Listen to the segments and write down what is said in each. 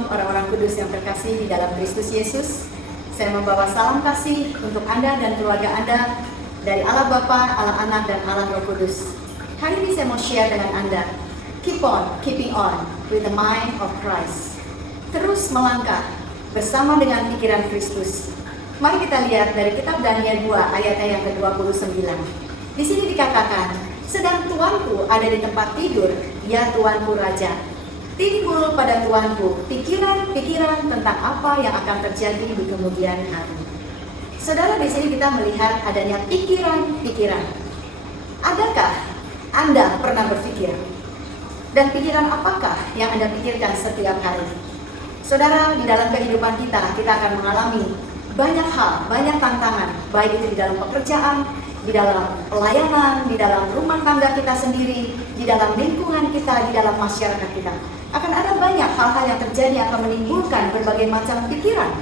Shalom orang-orang kudus yang terkasih di dalam Kristus Yesus. Saya membawa salam kasih untuk Anda dan keluarga Anda dari Allah Bapa, Allah Anak, dan Allah Roh Kudus. Hari ini saya mau share dengan Anda, keeping on with the mind of Christ. Terus melangkah bersama dengan pikiran Kristus. Mari kita lihat dari kitab Daniel 2 ayatnya yang ke-29. Di sini dikatakan, sedang tuanku ada di tempat tidur, ya tuanku raja. Timbul pada tuanku pikiran-pikiran tentang apa yang akan terjadi di kemudian hari. Saudara, di sini kita melihat adanya pikiran-pikiran. Adakah Anda pernah berpikir? Dan pikiran apakah yang Anda pikirkan setiap hari? Saudara, di dalam kehidupan kita akan mengalami banyak hal, banyak tantangan, baik itu di dalam pekerjaan, di dalam pelayanan, di dalam rumah tangga kita sendiri, di dalam lingkungan kita, di dalam masyarakat kita. Akan ada banyak hal-hal yang terjadi yang akan menimbulkan berbagai macam pikiran.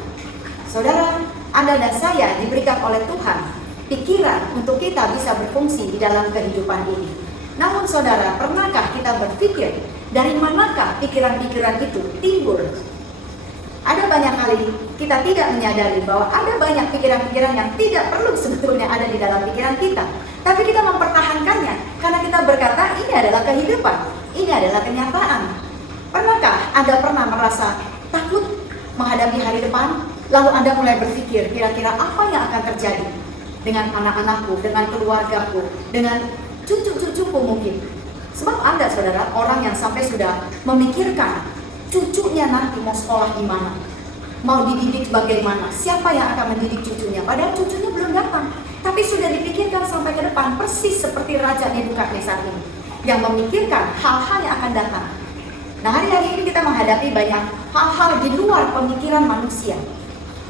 Saudara, Anda dan saya diberikan oleh Tuhan pikiran untuk kita bisa berfungsi di dalam kehidupan ini. Namun saudara, pernahkah kita berpikir dari manakah pikiran-pikiran itu timbul? Ada banyak kali kita tidak menyadari bahwa ada banyak pikiran-pikiran yang tidak perlu sebetulnya ada di dalam pikiran kita. Tapi kita mempertahankannya karena kita berkata ini adalah kehidupan, ini adalah kenyataan. Pernahkah Anda pernah merasa takut menghadapi hari depan? Lalu Anda mulai berpikir kira-kira apa yang akan terjadi dengan anak-anakku, dengan keluargaku, dengan cucu-cucuku mungkin. Sebab Anda saudara orang yang sampai sudah memikirkan cucunya nanti mau sekolah di mana, mau dididik bagaimana, siapa yang akan mendidik cucunya. Padahal cucunya belum datang, tapi sudah dipikirkan sampai ke depan, persis seperti Raja Nebukadnezar ini yang memikirkan hal-hal yang akan datang. Nah, hari-hari ini kita menghadapi banyak hal-hal di luar pemikiran manusia.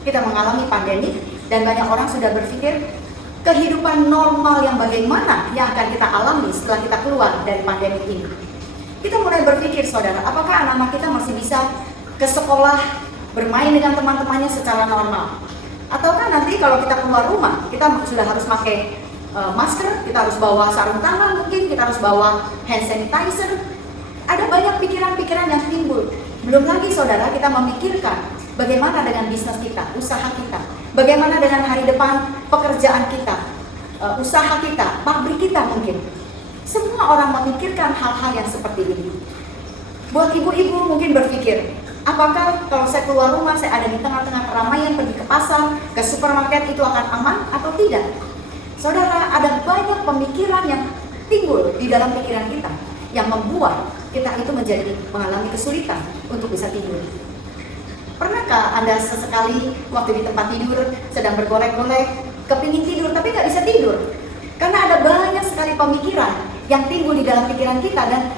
Kita mengalami pandemi dan banyak orang sudah berpikir kehidupan normal yang bagaimana yang akan kita alami setelah kita keluar dari pandemi ini. Kita mulai berpikir saudara, apakah anak-anak kita masih bisa ke sekolah bermain dengan teman-temannya secara normal? Ataukah nanti kalau kita keluar rumah, kita sudah harus pakai masker, kita harus bawa sarung tangan mungkin, kita harus bawa hand sanitizer. Ada banyak pikiran-pikiran yang timbul. Belum lagi saudara, kita memikirkan bagaimana dengan bisnis kita, usaha kita, bagaimana dengan hari depan pekerjaan kita, usaha kita, pabrik kita mungkin. Semua orang memikirkan hal-hal yang seperti ini. Buat ibu-ibu mungkin berpikir, apakah kalau saya keluar rumah, saya ada di tengah-tengah keramaian, pergi ke pasar, ke supermarket, itu akan aman atau tidak? Saudara, ada banyak pemikiran yang timbul di dalam pikiran kita yang membuat kita itu menjadi mengalami kesulitan untuk bisa tidur. Pernahkah Anda sesekali waktu di tempat tidur sedang bergolek-golek, kepingin tidur tapi nggak bisa tidur? Karena ada banyak sekali pemikiran yang timbul di dalam pikiran kita, dan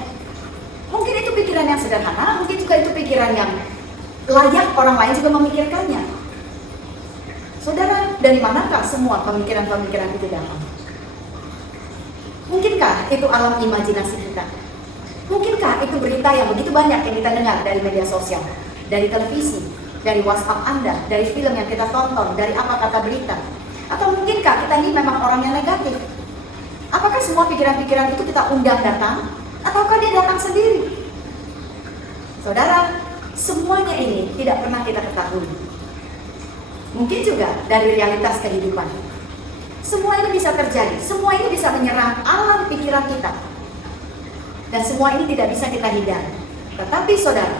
mungkin itu pikiran yang sederhana, mungkin juga itu pikiran yang layak orang lain juga memikirkannya. Saudara, dari manakah semua pemikiran-pemikiran itu datang? Mungkinkah itu alam imajinasi kita? Mungkinkah itu berita yang begitu banyak yang kita dengar dari media sosial, dari televisi, dari WhatsApp Anda, dari film yang kita tonton, dari apa kata berita? Atau mungkinkah kita ini memang orang yang negatif? Apakah semua pikiran-pikiran itu kita undang datang? Ataukah dia datang sendiri? Saudara, semuanya ini tidak pernah kita ketahui. Mungkin juga dari realitas kehidupan. Semua ini bisa terjadi, semua ini bisa menyerang alam pikiran kita. Dan semua ini tidak bisa kita hindari. Tetapi saudara,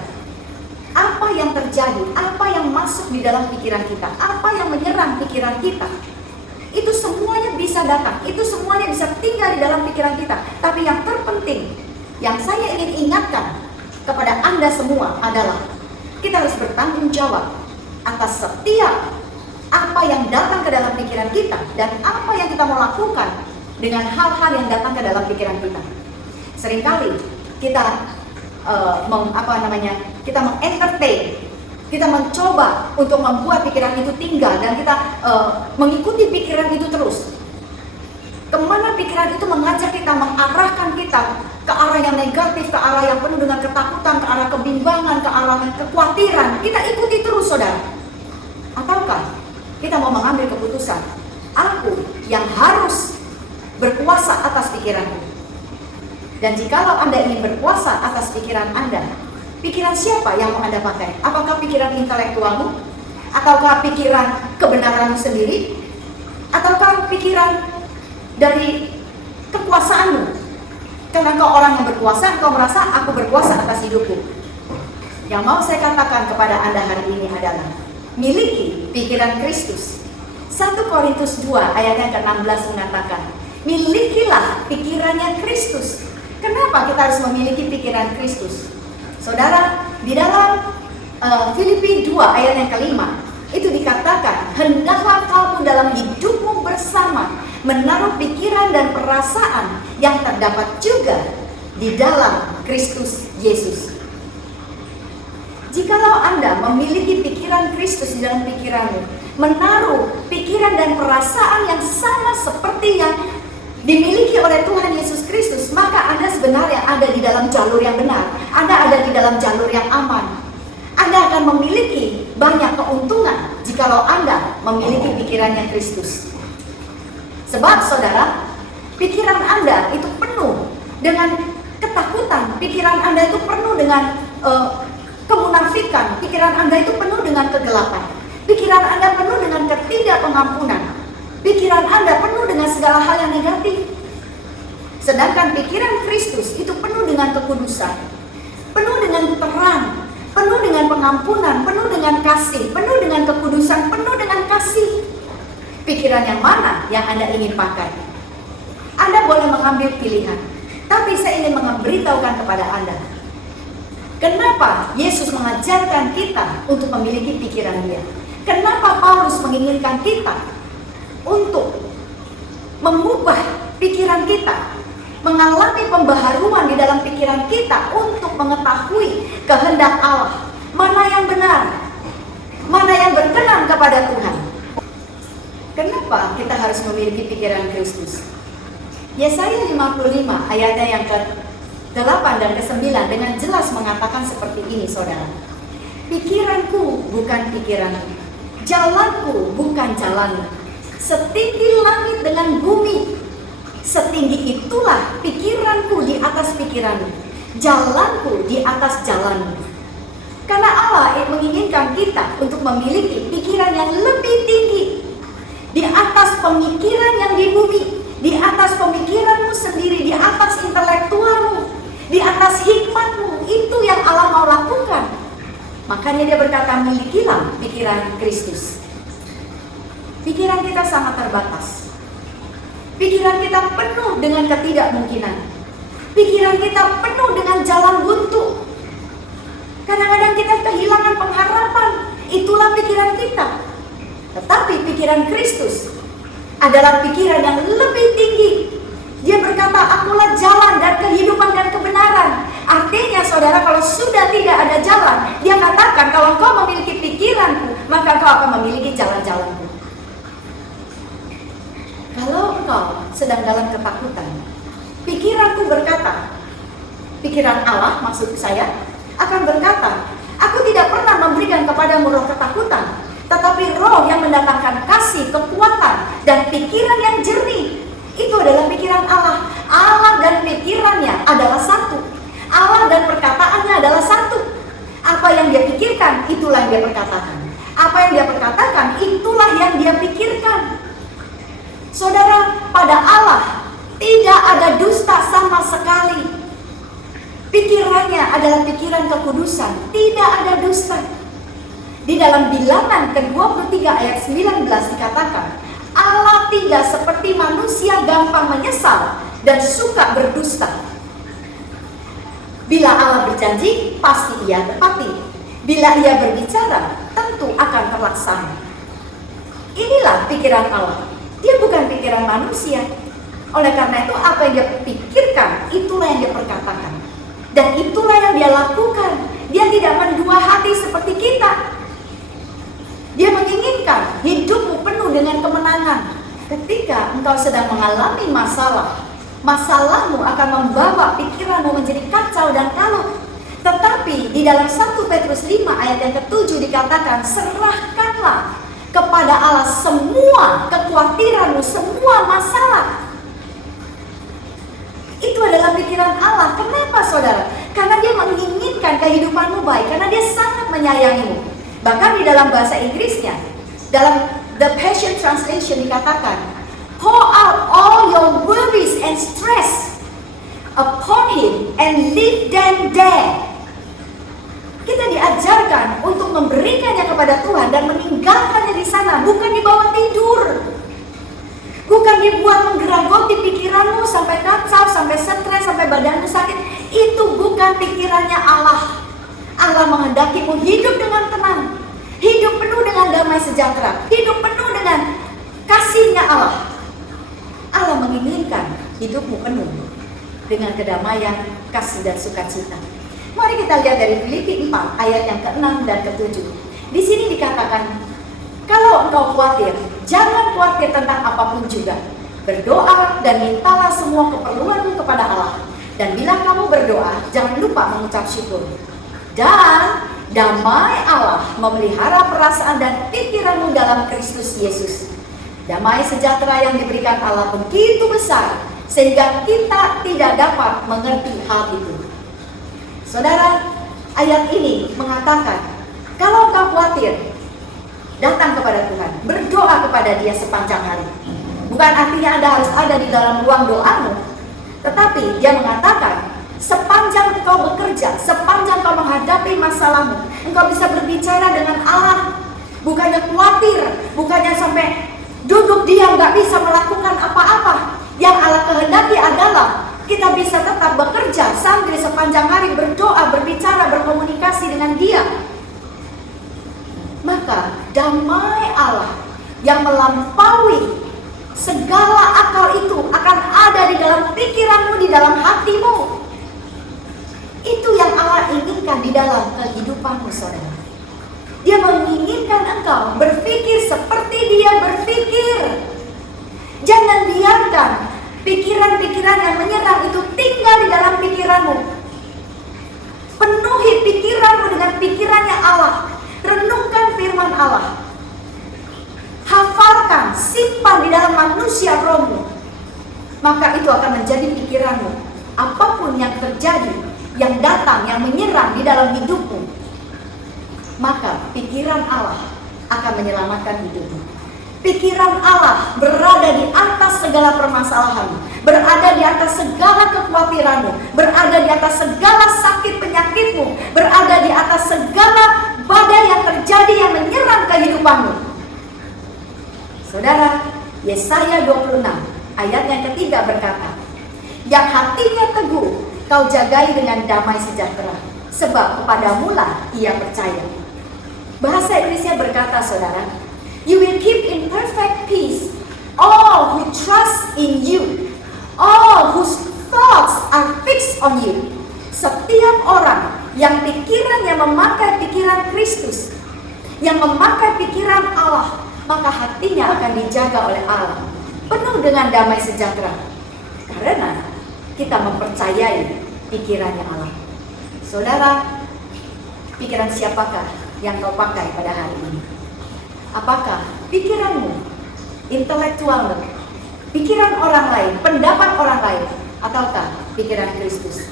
apa yang terjadi, apa yang masuk di dalam pikiran kita, apa yang menyerang pikiran kita, itu semuanya bisa datang, itu semuanya bisa tinggal di dalam pikiran kita. Tapi yang terpenting, yang saya ingin ingatkan kepada Anda semua adalah kita harus bertanggung jawab atas setiap apa yang datang ke dalam pikiran kita dan apa yang kita mau lakukan dengan hal-hal yang datang ke dalam pikiran kita. Seringkali kita kita mengentertain, kita mencoba untuk membuat pikiran itu tinggal dan kita mengikuti pikiran itu terus. Kemana pikiran itu mengajak kita, mengarahkan kita ke arah yang negatif, ke arah yang penuh dengan ketakutan, ke arah kebimbangan, ke arah kekhawatiran, kita ikuti terus saudara. Ataukah kita mau mengambil keputusan, aku yang harus berkuasa atas pikiranku. Dan jikalau Anda ingin berkuasa atas pikiran Anda, Pikiran siapa yang mau Anda pakai? Apakah pikiran intelektualmu? Ataukah pikiran kebenaranmu sendiri? Ataukah pikiran dari kekuasaanmu? Karena kau orang yang berkuasa, kau merasa aku berkuasa atas hidupku. Yang mau saya katakan kepada Anda hari ini adalah miliki pikiran Kristus. 1 Korintus 2 ayat yang ke-16 mengatakan, milikilah pikirannya Kristus. Kenapa kita harus memiliki pikiran Kristus? Saudara, di dalam Filipi 2 ayat yang ke-5 itu dikatakan, hendaklah kamu dalam hidupmu bersama menaruh pikiran dan perasaan yang terdapat juga di dalam Kristus Yesus. Jikalau Anda memiliki pikiran Kristus di dalam pikiranmu, menaruh pikiran dan perasaan yang sama seperti yang dimiliki oleh Tuhan Yesus Kristus, maka Anda sebenarnya ada di dalam jalur yang benar. Anda ada di dalam jalur yang aman. Anda akan memiliki banyak keuntungan jikalau Anda memiliki pikirannya Kristus. Sebab saudara, pikiran Anda itu penuh dengan ketakutan, pikiran Anda itu penuh dengan kemunafikan, pikiran Anda itu penuh dengan kegelapan, pikiran Anda penuh dengan ketidakpengampunan, pikiran Anda penuh dengan segala hal yang negatif. Sedangkan pikiran Kristus itu penuh dengan kekudusan, penuh dengan terang, penuh dengan pengampunan, penuh dengan kasih, penuh dengan kekudusan, penuh dengan kasih. Pikiran yang mana yang Anda ingin pakai? Anda boleh mengambil pilihan, tapi saya ingin memberitahukan kepada Anda, kenapa Yesus mengajarkan kita untuk memiliki pikiran Dia? Kenapa Paulus menginginkan kita untuk mengubah pikiran kita, mengalami pembaharuan di dalam pikiran kita untuk mengetahui kehendak Allah, mana yang benar, mana yang berkenan kepada Tuhan. Kenapa kita harus memiliki pikiran Kristus? Yesaya 55 ayatnya yang ke-8 dan ke-9 dengan jelas mengatakan seperti ini, saudara. Pikiranku bukan pikiranmu, jalanku bukan jalanmu. Setinggi langit dengan bumi, setinggi itulah pikiranku di atas pikiranmu, jalanku di atas jalanmu. Karena Allah menginginkan kita untuk memiliki pikiran yang lebih tinggi, di atas pemikiran yang di bumi, di atas pemikiranmu sendiri, di atas intelektualmu, di atas hikmatmu. Itu yang Allah mau lakukan. Makanya Dia berkata, milikilah pikiran Kristus. Pikiran kita sangat terbatas. Pikiran kita penuh dengan ketidakmungkinan. Pikiran kita penuh dengan jalan buntu. Kadang-kadang kita kehilangan pengharapan. Itulah pikiran kita. Tetapi pikiran Kristus adalah pikiran yang lebih tinggi. Dia berkata, akulah jalan dan kehidupan dan kebenaran. Artinya saudara, kalau sudah tidak ada jalan, Dia katakan, kalau kau memiliki pikiranku, maka kau akan memiliki jalan-jalanku. Kalau engkau sedang dalam ketakutan, pikiranku berkata, pikiran Allah maksud saya, akan berkata, aku tidak pernah memberikan kepadamu roh ketakutan, tetapi roh yang mendatangkan kasih, kekuatan, dan pikiran yang jernih. Itu adalah pikiran Allah. Allah dan pikirannya adalah satu. Allah dan perkataannya adalah satu. Apa yang Dia pikirkan, itulah yang Dia perkatakan. Apa yang Dia perkatakan, itulah yang Dia pikirkan. Saudara, pada Allah tidak ada dusta sama sekali. Pikirannya adalah pikiran kekudusan, tidak ada dusta. Di dalam Bilangan ke-23 ayat 19 dikatakan, Allah tidak seperti manusia gampang menyesal dan suka berdusta. Bila Allah berjanji, pasti Ia tepati. Bila Ia berbicara, tentu akan terlaksana. Inilah pikiran Allah. Dia bukan pikiran manusia. Oleh karena itu, apa yang Dia pikirkan, itulah yang Dia perkatakan. Dan itulah yang Dia lakukan. Dia tidak mendua hati seperti kita. Dia menginginkan hidupmu penuh dengan kemenangan. Ketika engkau sedang mengalami masalah, masalahmu akan membawa pikiranmu menjadi kacau dan kalut. Tetapi di dalam 1 Petrus 5 ayat yang ke-7 dikatakan, serahkanlah kepada Allah semua kekhawatiranmu, semua masalah. Itu adalah pikiran Allah. Kenapa saudara? Karena dia menginginkan kehidupanmu baik, karena dia sangat menyayangimu. Bahkan di dalam bahasa Inggrisnya, dalam The Passion Translation dikatakan, pour out all your worries and stress upon him and leave them there. Kita diajarkan untuk memberikannya kepada Tuhan dan meninggalkannya di sana, bukan dibawa tidur. Bukan dibuat menggeragoti pikiranmu sampai kacau, sampai stres, sampai badanmu sakit. Itu bukan pikirannya Allah. Allah menghendakimu hidup dengan tenang, hidup penuh dengan damai sejahtera, hidup penuh dengan kasih-Nya Allah. Allah menginginkan hidupmu penuh dengan kedamaian, kasih dan sukacita. Mari kita lihat dari Filipi 4 ayat yang ke-6 dan ke-7. Di sini dikatakan, kalau engkau khawatir, jangan khawatir tentang apapun juga. Berdoa dan mintalah semua keperluanmu kepada Allah. Dan bila kamu berdoa, jangan lupa mengucap syukur. Dan damai Allah memelihara perasaan dan pikiranmu dalam Kristus Yesus. Damai sejahtera yang diberikan Allah begitu besar, sehingga kita tidak dapat mengerti hal itu. Saudara, ayat ini mengatakan, kalau engkau khawatir, datang kepada Tuhan, berdoa kepada Dia sepanjang hari. Bukan artinya Anda harus ada di dalam ruang doamu, tetapi Dia mengatakan, sepanjang engkau bekerja, sepanjang engkau menghadapi masalahmu, engkau bisa berbicara dengan Allah. Bukannya khawatir, bukannya sampai duduk diam, gak bisa melakukan apa-apa. Yang Allah kehendaki adalah kita bisa tetap bekerja sambil sepanjang hari berdoa, berbicara, berkomunikasi dengan Dia. Maka damai Allah yang melampaui segala akal itu akan ada di dalam pikiranmu, di dalam hatimu. Itu yang Allah inginkan di dalam kehidupanmu, saudara. Dia menginginkan engkau berpikir seperti Dia berpikir. Jangan biarkan pikiran-pikiran yang menyerang itu tinggal di dalam pikiranmu. Penuhi pikiranmu dengan pikirannya Allah. Renungkan firman Allah. Hafalkan, simpan di dalam manusia rohmu. Maka itu akan menjadi pikiranmu. Apapun yang terjadi, yang datang, yang menyerang di dalam hidupmu, maka pikiran Allah akan menyelamatkan hidupmu. Pikiran Allah berada di atas segala permasalahanmu, berada di atas segala kekhawatiranmu, berada di atas segala sakit penyakitmu, berada di atas segala badai yang terjadi yang menyerang kehidupanmu. Saudara, Yesaya 26 ayat yang ketiga berkata, yang hatinya teguh kau jagai dengan damai sejahtera, sebab kepadamulah ia percaya. Bahasa Inggrisnya berkata, saudara, you will keep in perfect peace all who trust in you, all whose thoughts are fixed on you. Setiap orang yang pikirannya memakai pikiran Kristus, yang memakai pikiran Allah, maka hatinya akan dijaga oleh Allah, penuh dengan damai sejahtera, karena kita mempercayai pikirannya Allah. Saudara, pikiran siapakah yang kau pakai pada hari ini? Apakah pikiranmu, intelektualmu, pikiran orang lain, pendapat orang lain, ataukah pikiran Kristus?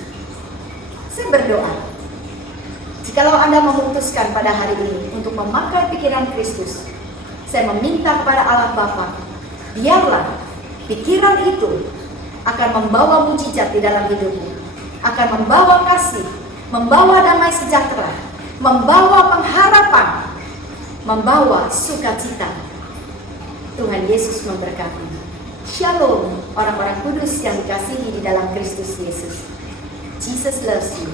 Saya berdoa, jikalau Anda memutuskan pada hari ini untuk memakai pikiran Kristus, saya meminta kepada Allah Bapa, biarlah pikiran itu akan membawa mujizat di dalam hidupmu, akan membawa kasih, membawa damai sejahtera, membawa pengharapan, membawa sukacita. Tuhan Yesus memberkati. Shalom, orang-orang kudus yang dikasihi di dalam Kristus Yesus. Jesus loves you.